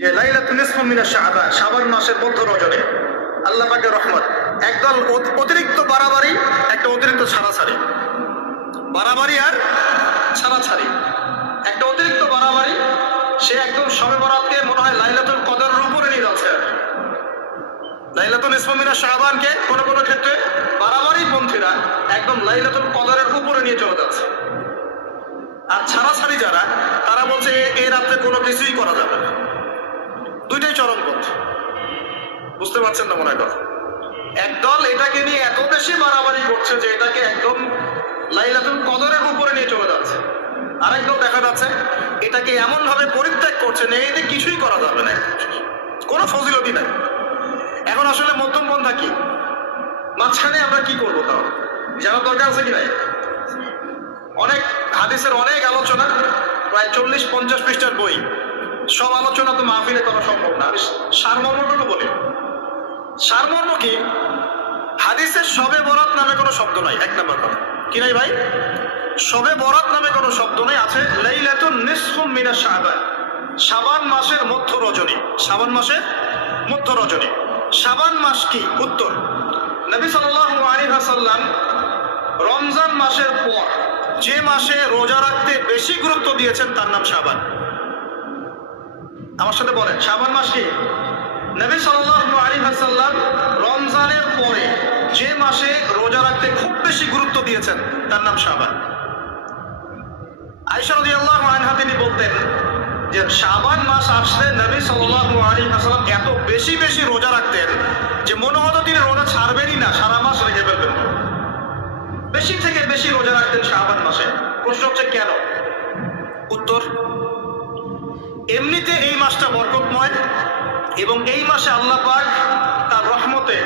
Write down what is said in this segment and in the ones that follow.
যে লাইলাতুন নিসফু মিনাশ শাবান, শাবান মাসের মধ্য রজনী আল্লাহ পাকের রহমত। একদল অতিরিক্ত বাড়াবাড়ি, একটা অতিরিক্ত ছাড়াছাড়ি, বাড়াবাড়ি আর ছাড়াছাড়ি। একটা অতিরিক্ত বাড়াবাড়ি, সে একদম শবে বরাতকে মনে হয় লাইলাতুল কদরের উপরে নিয়ে যাচ্ছে। লাইলাতুন নিসফু মিনাশ শাবানকে কোনো কোনো ক্ষেত্রে বাড়াবাড়ি পন্থীরা একদম লাইলাতুল কদরের উপরে নিয়ে চলে যাচ্ছে। আর ছাড়াছাড়ি যারা, তারা বলছে এই রাত্রে কোনো কিছুই করা যাবে না। দুইটাই চরমপন্থ, বুঝতে পারছেন না মনে হয় কথা। একদল এটাকে নিয়ে এত বেশি বাড়াবাড়ি করছে যে এটাকে একদম লাইলাতুল কদরের উপরে নিয়ে চলে যাচ্ছে। আরেকদল দেখা যাচ্ছে এটাকে এমন ভাবে পরিত্যাগ করছে না, এতে কিছুই করা যাবে না, কোনো ফজিলতি নাই। এখন আসলে মধ্যম পন্থা কি, মাঝখানে আমরা কি করবো তাও জানার দরকার আছে কি নাই? অনেক হাদিসের অনেক আলোচনা, প্রায় 40-50 পৃষ্ঠার বই, সব আলোচনা তো মাহফিলে করা সম্ভব না। আমি সারমর্মটুকু বলি। সারমর্ম কি? হাদিসের শবে বরাত নামে কোনো শব্দ নাই, এক নম্বর কথা। কি নাই ভাই? শবে বরাত নামে কোনো শব্দ নাই। আছে লাইলাতুন নিসফু মিনাশ শাবান, শাবান মাসের মধ্য রজনী। শাবান মাসের মধ্য রজনী। শাবান মাস কি? উত্তর, নবী সাল্লাল্লাহু আলাইহি ওয়াসাল্লাম রমজান মাসের পর যে মাসে রোজা রাখতে বেশি গুরুত্ব দিয়েছেন তার নাম শাবান। আমার সাথে বলেন, শাবান মাস কি? নবী সাল্লাল্লাহু আলাইহি ওয়াসাল্লাম রমজানের পরে যে মাসে রোজা রাখতে খুব বেশি গুরুত্ব দিয়েছেন তার নাম শাবান। আয়েশা রাদিয়াল্লাহু আনহা তিনি বলতেন যে শাবান মাস আসলে নবী সাল্লাল্লাহু আলাইহি ওয়াসাল্লাম এত বেশি বেশি রোজা রাখতেন যে মনে হতো তিনি রোজা ছাড়বেনই না, সারা মাস রেখে ফেলবেন। বেশি থেকে বেশি রোজা রাখতেন শাবান মাসে। প্রশ্ন হচ্ছে কেন? উত্তর, এমনিতে এই মাসটা বরকতময় এবং এই মাসে আল্লাহ পাক তার রহমতে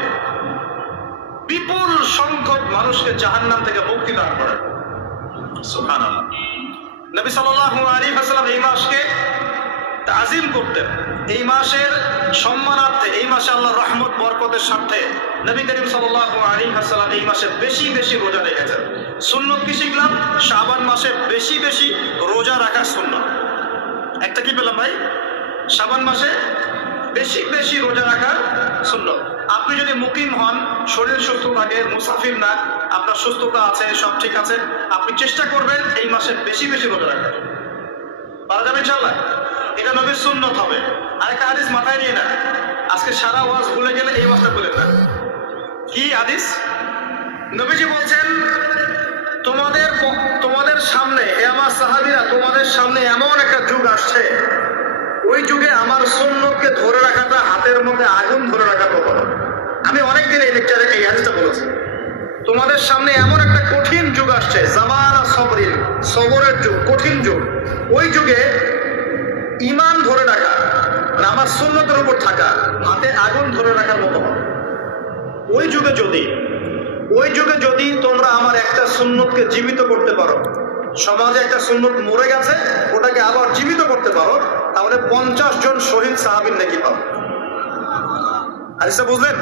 বিপুল সংখ্যক মানুষকে জাহান্নাম থেকে মুক্তি দান করেন। সুবহানাল্লাহ। নবী সাল্লাল্লাহু আলাইহি ওয়াসাল্লাম এই মাসকে তাজিম করতেন। এই মাসের সম্মানার্থে, এই মাসে আল্লাহর রহমত বরকতের স্বার্থে নবী করিম সাল্লাল্লাহু আলাইহি ওয়াসাল্লাম এই মাসে বেশি বেশি রোজা রেখেছেন। সুন্নত কি শিখলাম? শাবান মাসে বেশি বেশি রোজা রাখার সুন্নত। একটা কি পেলাম ভাই? শাবান মাসে বেশি বেশি রোজা রাখার সুন্নত। আপনি যদি মুকিম হন, শরীর সুস্থ থাকে, মুসাফির না, আপনার সুস্থতা আছে, সব ঠিক আছে, আপনি চেষ্টা করবেন এই মাসে বেশি বেশি রোজা রাখার। পারা যাবে ইনশাআল্লাহ? এটা নবীর সুন্নত হবে। আরেকটা হাদিস মাথায় নিয়ে না, আজকে সারা ওয়াজ ভুলে গেলে এই ওয়াজটা বলে না। কি হাদিস? নবীজি বলছেন, তোমাদের সামনে, হে আমার সাহাবীরা, তোমাদের সামনে এমন একটা যুগ আসছে, ওই যুগে আমার সুন্নতকে ধরে রাখাটা হাতের মধ্যে আগুন ধরে রাখার মতো। আমি অনেকদিন এই লেকচারে এই হাদিসটা বলেছি। তোমাদের সামনে এমন একটা কঠিন যুগ আসছে, জামানা সবরিন, সবরের যুগ, কঠিন যুগ। ওই যুগে ঈমান ধরে রাখা, মানে আমার সুন্নতের উপর থাকা, হাতে আগুন ধরে রাখার মতো হবে। ওই যুগে যদি তোমরা আমার একটা সুন্নতকে জীবিত করতে পারো, সমাজে একটা সুন্নত মরে গেছে, ওটাকে আবার জীবিত করতে পারো, তাহলে 50 জন শহীদ সাহাবীর নেকি পাও। হাদিসটা বুঝলেন?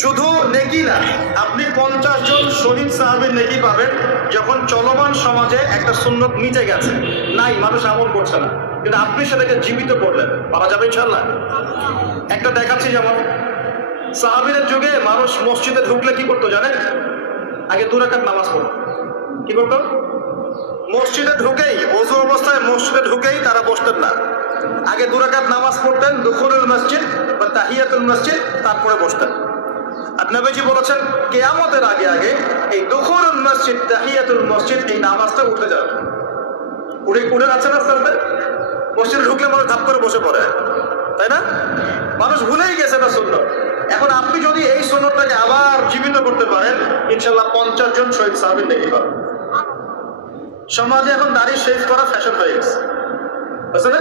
শুধু নেকি না, আপনি 50 জন শহীদ সাহাবীর নেকি পাবেন যখন চলমান সমাজে একটা সুন্নত মিটে গেছে, নাই, মানুষ আমল করছে না, কিন্তু আপনি সেটাকে জীবিত করলেন। পাওয়া যাবে ইনশাআল্লাহ। একটা দেখাচ্ছি, যেমন সাহাবীদের যুগে মানুষ মসজিদে ঢুকলে কি করতো জানেন? আগে 2 রাকাত নামাজ পড়তো। কি করতো? মসজিদে ঢুকেই, ওযু অবস্থায় মসজিদে ঢুকেই তারা বসতেন না। আগে 2 রাকাত নামাজ পড়তেন, দুখুলুল মসজিদ বা তাহিয়াতুল মসজিদ, তারপরে বসতেন। আর নবীজি বলেছেন কিয়ামতের আগে আগে এই দুখুলুল মসজিদ, তাহিয়াতুল মসজিদ, এই নামাজটা উঠে যাবে। উঠে যাচ্ছে না আস্তে? মসজিদে ঢুকলে মানুষ ধাপ করে বসে পড়ে, তাই না? মানুষ ভুলেই গেছে না সুন্নত। এখন আপনি যদি এই সুন্নতটাকে আবার জীবিত করতে পারেন, ইনশাআল্লাহ 50 জন শহীদ সাহাবীর নেকি পাবেন। সমাজে এখন দাড়ি শেভ করা ফ্যাশন হয়ে গেছে, বুঝছেন না?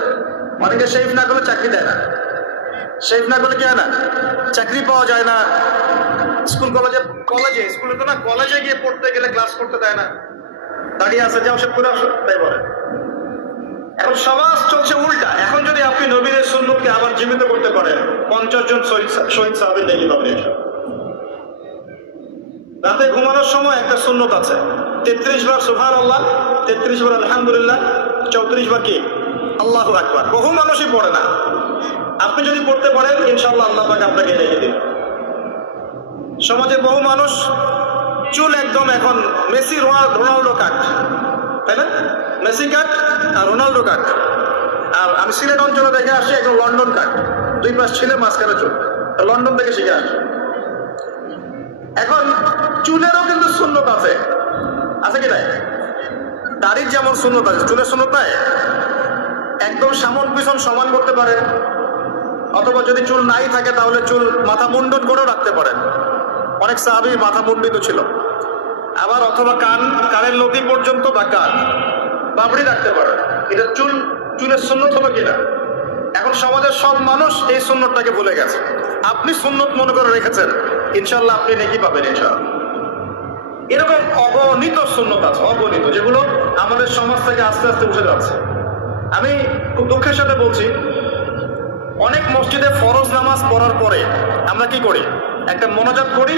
অনেকে শেভ না করলে চাকরি দেয় না, শেভ না করলে কি হয় না, চাকরি পাওয়া যায় না। স্কুলে তো না, কলেজে গিয়ে পড়তে গেলে ক্লাস করতে দেয় না, দাঁড়িয়ে আছে, যাও সব করে আসো, তাই বলে। এখন সমাজ চলছে উল্টা। এখন যদি আপনি নবীর সুন্নতকে আবার জীবিত করতে পারেন, 50 জন শহীদ সাহাবীর নেকি পাবেন। রাতে ঘুমানোর সময় একটা সুন্নত আছে, 33 বার সুবহানাল্লাহ, 33 বার আলহামদুলিল্লাহ, 34 বার কি আল্লাহু আকবার। বহু মানুষই পড়ে না। আপনি যদি পড়তে পারেন ইনশাআল্লাহ আল্লাহ পাক আপনাকে রেখে দিন। সমাজে বহু মানুষ চুল একদম এখন মেসি রোনাল্ডো কাট, তাই না? মেসি কাট আর রোনাল্ডো কাট। আর আমি সিলেট অঞ্চলে দেখে আসছি একদম লন্ডন কাট, দুই পাশ ছিলে মাঝখানে চুল, লন্ডন থেকে শিখে আসছি। এখন চুলেরও কিন্তু সুন্নত আছে, আছে কি নাই? দাড়ির যেমন সুন্নত আছে, চুলের সুন্নত নাই। একদম সামন পিছন সমান করতে পারেন, অথবা যদি চুল নাই থাকে তাহলে চুল মাথা মুন্ডন করেও রাখতে পারেন। অনেক সাহাবী মাথা মুন্ডিত ছিল। আবার অথবা কানের লতি পর্যন্ত বা কান বাবড়ি রাখতে পারেন। এটা চুলের সুন্নত হলো কিনা? এখন সমাজের সব মানুষ এই সুন্নতটাকে ভুলে গেছে। আপনি সুন্নত মনে করে রেখেছেন, ইনশাল্লাহ আপনি নেকি পাবেন ইনশাআল্লাহ। এরকম অগণিত সুন্নত আছে, অগণিত, যেগুলো আমাদের সমাজ থেকে আস্তে আস্তে উঠে যাচ্ছে। আমি খুব দুঃখের সাথে বলছি, অনেক মসজিদে ফরজ নামাজ পড়ার পরে আমরা কি করি? একটা মোনাজাত করি,